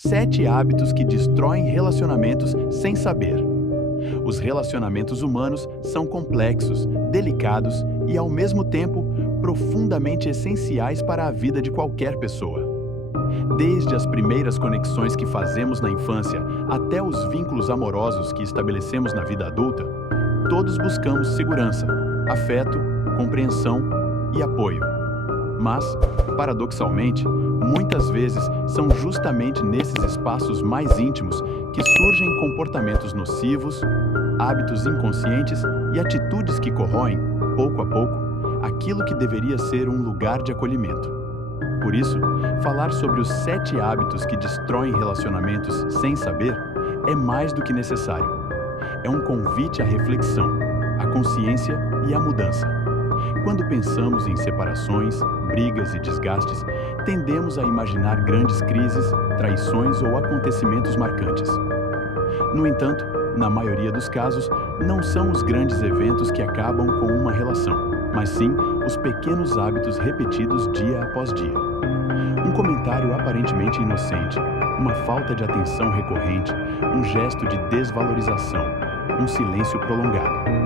7 hábitos que destroem relacionamentos sem saber. Os relacionamentos humanos são complexos, delicados e, ao mesmo tempo, profundamente essenciais para a vida de qualquer pessoa. Desde as primeiras conexões que fazemos na infância até os vínculos amorosos que estabelecemos na vida adulta, todos buscamos segurança, afeto, compreensão e apoio. Mas, paradoxalmente, muitas vezes são justamente nesses espaços mais íntimos que surgem comportamentos nocivos, hábitos inconscientes e atitudes que corroem, pouco a pouco, aquilo que deveria ser um lugar de acolhimento. Por isso, falar sobre os 7 hábitos que destroem relacionamentos sem saber é mais do que necessário. É um convite à reflexão, à consciência e à mudança. Quando pensamos em separações, brigas e desgastes, tendemos a imaginar grandes crises, traições ou acontecimentos marcantes. No entanto, na maioria dos casos, não são os grandes eventos que acabam com uma relação, mas sim os pequenos hábitos repetidos dia após dia. Um comentário aparentemente inocente, uma falta de atenção recorrente, um gesto de desvalorização, um silêncio prolongado.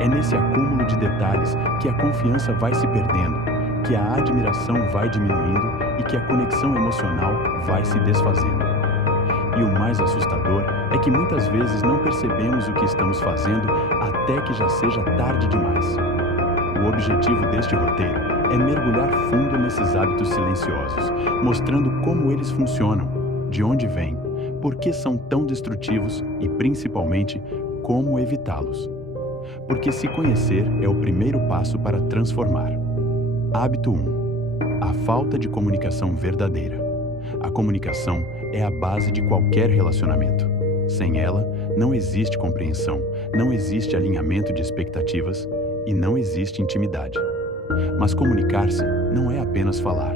É nesse acúmulo de detalhes que a confiança vai se perdendo, que a admiração vai diminuindo e que a conexão emocional vai se desfazendo. E o mais assustador é que muitas vezes não percebemos o que estamos fazendo até que já seja tarde demais. O objetivo deste roteiro é mergulhar fundo nesses hábitos silenciosos, mostrando como eles funcionam, de onde vêm, por que são tão destrutivos e, principalmente, como evitá-los. Porque se conhecer é o primeiro passo para transformar. Hábito 1. A falta de comunicação verdadeira. A comunicação é a base de qualquer relacionamento. Sem ela, não existe compreensão, não existe alinhamento de expectativas e não existe intimidade. Mas comunicar-se não é apenas falar.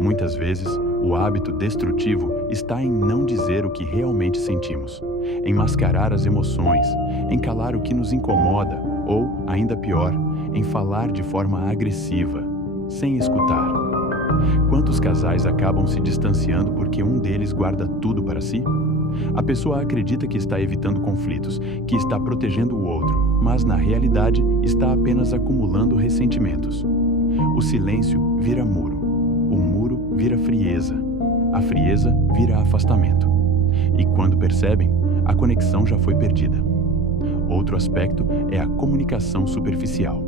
Muitas vezes, o hábito destrutivo está em não dizer o que realmente sentimos, em mascarar as emoções, em calar o que nos incomoda ou, ainda pior, em falar de forma agressiva, sem escutar. Quantos casais acabam se distanciando porque um deles guarda tudo para si? A pessoa acredita que está evitando conflitos, que está protegendo o outro, mas na realidade está apenas acumulando ressentimentos. O silêncio vira muro, o muro vira frieza, a frieza vira afastamento. E quando percebem, a conexão já foi perdida. Outro aspecto é a comunicação superficial.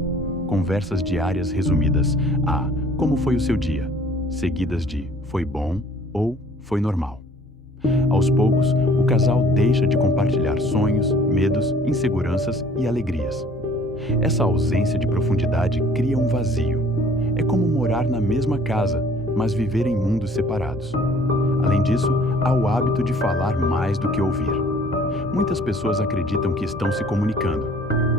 Conversas diárias resumidas a "como foi o seu dia?", seguidas de "foi bom" ou "foi normal". Aos poucos, o casal deixa de compartilhar sonhos, medos, inseguranças e alegrias. Essa ausência de profundidade cria um vazio. É como morar na mesma casa, mas viver em mundos separados. Além disso, há o hábito de falar mais do que ouvir. Muitas pessoas acreditam que estão se comunicando,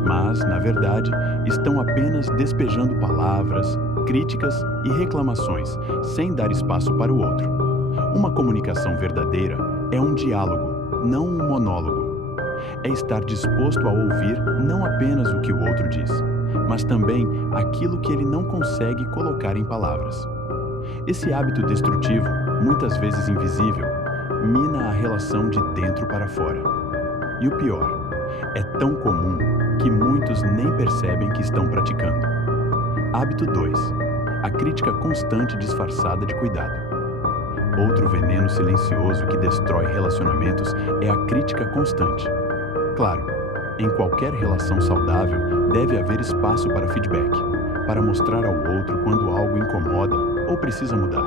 mas, na verdade, estão apenas despejando palavras, críticas e reclamações, sem dar espaço para o outro. Uma comunicação verdadeira é um diálogo, não um monólogo. É estar disposto a ouvir não apenas o que o outro diz, mas também aquilo que ele não consegue colocar em palavras. Esse hábito destrutivo, muitas vezes invisível, mina a relação de dentro para fora. E o pior, é tão comum que muitos nem percebem que estão praticando. Hábito 2. A crítica constante disfarçada de cuidado. Outro veneno silencioso que destrói relacionamentos é a crítica constante. Claro, em qualquer relação saudável deve haver espaço para feedback, para mostrar ao outro quando algo incomoda ou precisa mudar.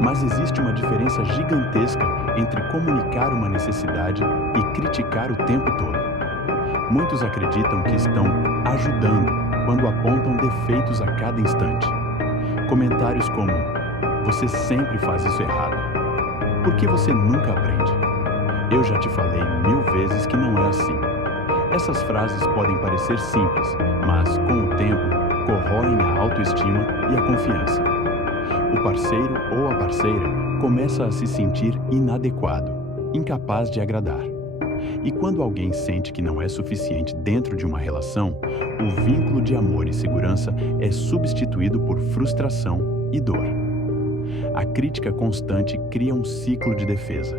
Mas existe uma diferença gigantesca entre comunicar uma necessidade e criticar o tempo todo. Muitos acreditam que estão ajudando quando apontam defeitos a cada instante. Comentários como: "Você sempre faz isso errado. Por que você nunca aprende? Eu já te falei 1000 vezes que não é assim." Essas frases podem parecer simples, mas, com o tempo, corroem a autoestima e a confiança. O parceiro ou a parceira começa a se sentir inadequado, incapaz de agradar. E quando alguém sente que não é suficiente dentro de uma relação, o vínculo de amor e segurança é substituído por frustração e dor. A crítica constante cria um ciclo de defesa.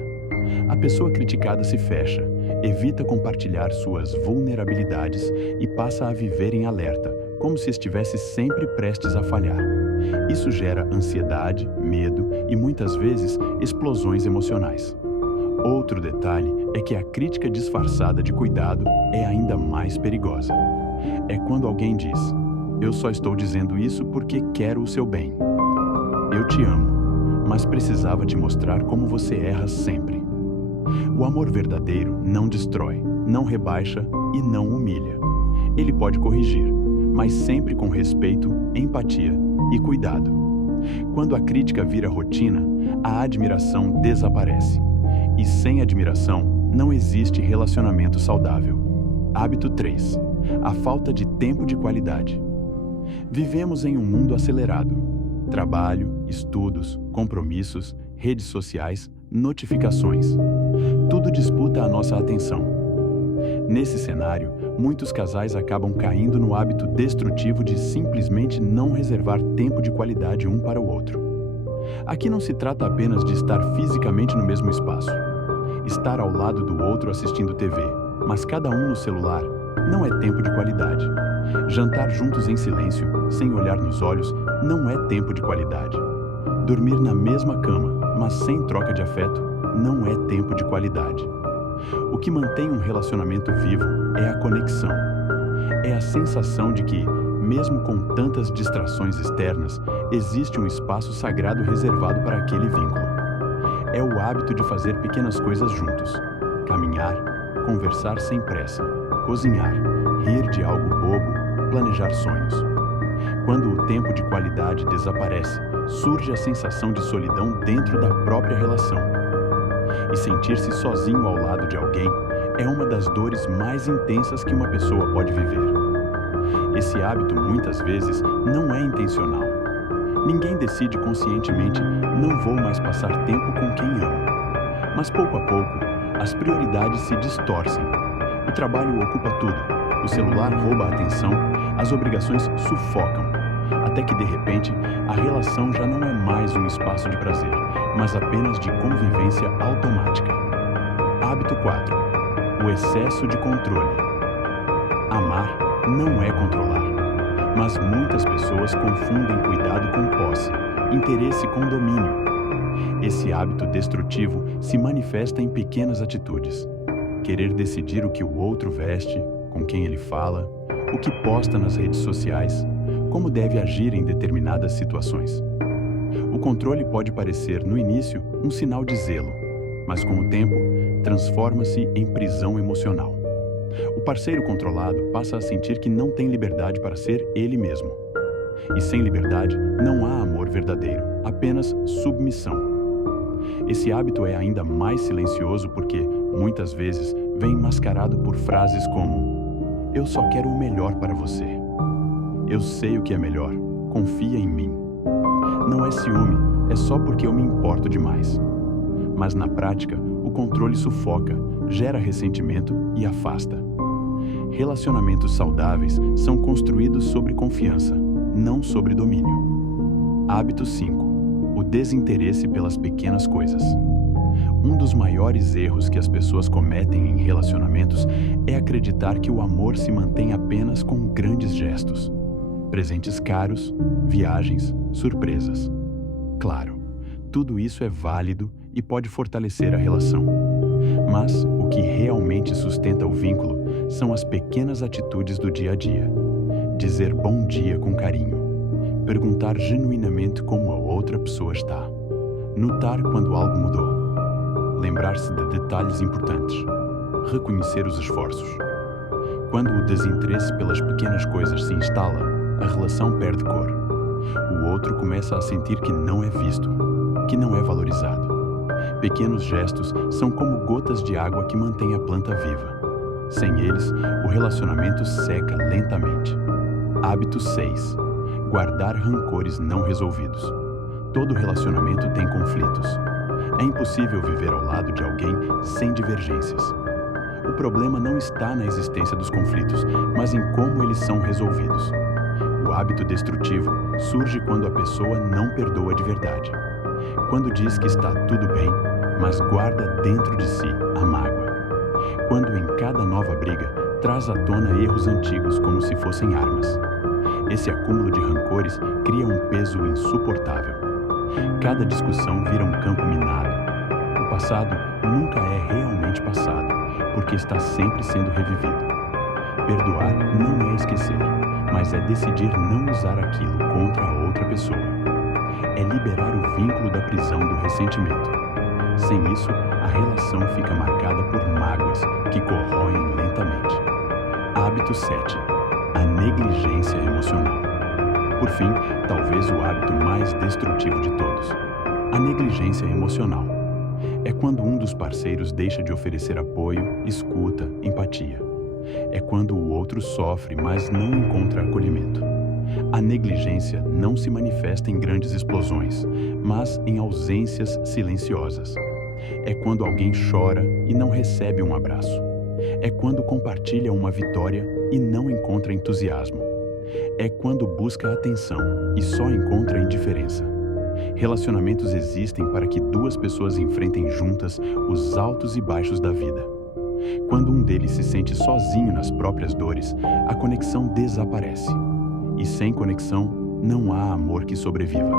A pessoa criticada se fecha, evita compartilhar suas vulnerabilidades e passa a viver em alerta, como se estivesse sempre prestes a falhar. Isso gera ansiedade, medo e, muitas vezes, explosões emocionais. Outro detalhe é que a crítica disfarçada de cuidado é ainda mais perigosa. É quando alguém diz: "Eu só estou dizendo isso porque quero o seu bem. Eu te amo, mas precisava te mostrar como você erra sempre." O amor verdadeiro não destrói, não rebaixa e não humilha. Ele pode corrigir, mas sempre com respeito, empatia e cuidado. Quando a crítica vira rotina, a admiração desaparece. E sem admiração, não existe relacionamento saudável. Hábito 3. A falta de tempo de qualidade. Vivemos em um mundo acelerado. Trabalho, estudos, compromissos, redes sociais, notificações. Tudo disputa a nossa atenção. Nesse cenário, muitos casais acabam caindo no hábito destrutivo de simplesmente não reservar tempo de qualidade um para o outro. Aqui não se trata apenas de estar fisicamente no mesmo espaço. Estar ao lado do outro assistindo TV, mas cada um no celular, não é tempo de qualidade. Jantar juntos em silêncio, sem olhar nos olhos, não é tempo de qualidade. Dormir na mesma cama, mas sem troca de afeto, não é tempo de qualidade. O que mantém um relacionamento vivo é a conexão. É a sensação de que, mesmo com tantas distrações externas, existe um espaço sagrado reservado para aquele vínculo. É o hábito de fazer pequenas coisas juntos. Caminhar, conversar sem pressa, cozinhar, rir de algo bobo, planejar sonhos. Quando o tempo de qualidade desaparece, surge a sensação de solidão dentro da própria relação. E sentir-se sozinho ao lado de alguém é uma das dores mais intensas que uma pessoa pode viver. Esse hábito, muitas vezes, não é intencional. Ninguém decide conscientemente: "Não vou mais passar tempo com quem amo." Mas pouco a pouco, as prioridades se distorcem. O trabalho ocupa tudo, o celular rouba a atenção, as obrigações sufocam, até que de repente a relação já não é mais um espaço de prazer, mas apenas de convivência automática. Hábito 4. O excesso de controle. Amar não é controlar, mas muitas pessoas confundem cuidado com posse, interesse com domínio. Esse hábito destrutivo se manifesta em pequenas atitudes. Querer decidir o que o outro veste, com quem ele fala, o que posta nas redes sociais, como deve agir em determinadas situações. O controle pode parecer, no início, um sinal de zelo, mas com o tempo, transforma-se em prisão emocional. O parceiro controlado passa a sentir que não tem liberdade para ser ele mesmo. E sem liberdade, não há amor verdadeiro, apenas submissão. Esse hábito é ainda mais silencioso porque, muitas vezes, vem mascarado por frases como: "Eu só quero o melhor para você. Eu sei o que é melhor. Confia em mim." Não é ciúme, é só porque eu me importo demais. Mas na prática, o controle sufoca, gera ressentimento e afasta. Relacionamentos saudáveis são construídos sobre confiança, não sobre domínio. Hábito 5. O desinteresse pelas pequenas coisas. Um dos maiores erros que as pessoas cometem em relacionamentos é acreditar que o amor se mantém apenas com grandes gestos. Presentes caros, viagens, surpresas. Claro, tudo isso é válido e pode fortalecer a relação. Mas o que realmente sustenta o vínculo são as pequenas atitudes do dia a dia. Dizer bom dia com carinho. Perguntar genuinamente como a outra pessoa está. Notar quando algo mudou. Lembrar-se de detalhes importantes. Reconhecer os esforços. Quando o desinteresse pelas pequenas coisas se instala, a relação perde cor. O outro começa a sentir que não é visto, que não é valorizado. Pequenos gestos são como gotas de água que mantêm a planta viva. Sem eles, o relacionamento seca lentamente. Hábito 6. Guardar rancores não resolvidos. Todo relacionamento tem conflitos. É impossível viver ao lado de alguém sem divergências. O problema não está na existência dos conflitos, mas em como eles são resolvidos. O hábito destrutivo surge quando a pessoa não perdoa de verdade. Quando diz que está tudo bem, mas guarda dentro de si a mágoa. Quando em cada nova briga traz à tona erros antigos como se fossem armas. Esse acúmulo de rancores cria um peso insuportável. Cada discussão vira um campo minado. O passado nunca é realmente passado, porque está sempre sendo revivido. Perdoar não é esquecer, mas é decidir não usar aquilo contra a outra pessoa. É liberar o vínculo da prisão do ressentimento. Sem isso, a relação fica marcada por mágoas que corroem lentamente. Hábito 7. A negligência emocional. Por fim, talvez o hábito mais destrutivo de todos. A negligência emocional. É quando um dos parceiros deixa de oferecer apoio, escuta, empatia. É quando o outro sofre, mas não encontra acolhimento. A negligência não se manifesta em grandes explosões, mas em ausências silenciosas. É quando alguém chora e não recebe um abraço. É quando compartilha uma vitória e não encontra entusiasmo. É quando busca atenção e só encontra indiferença. Relacionamentos existem para que duas pessoas enfrentem juntas os altos e baixos da vida. Quando um deles se sente sozinho nas próprias dores, a conexão desaparece. E sem conexão, não há amor que sobreviva.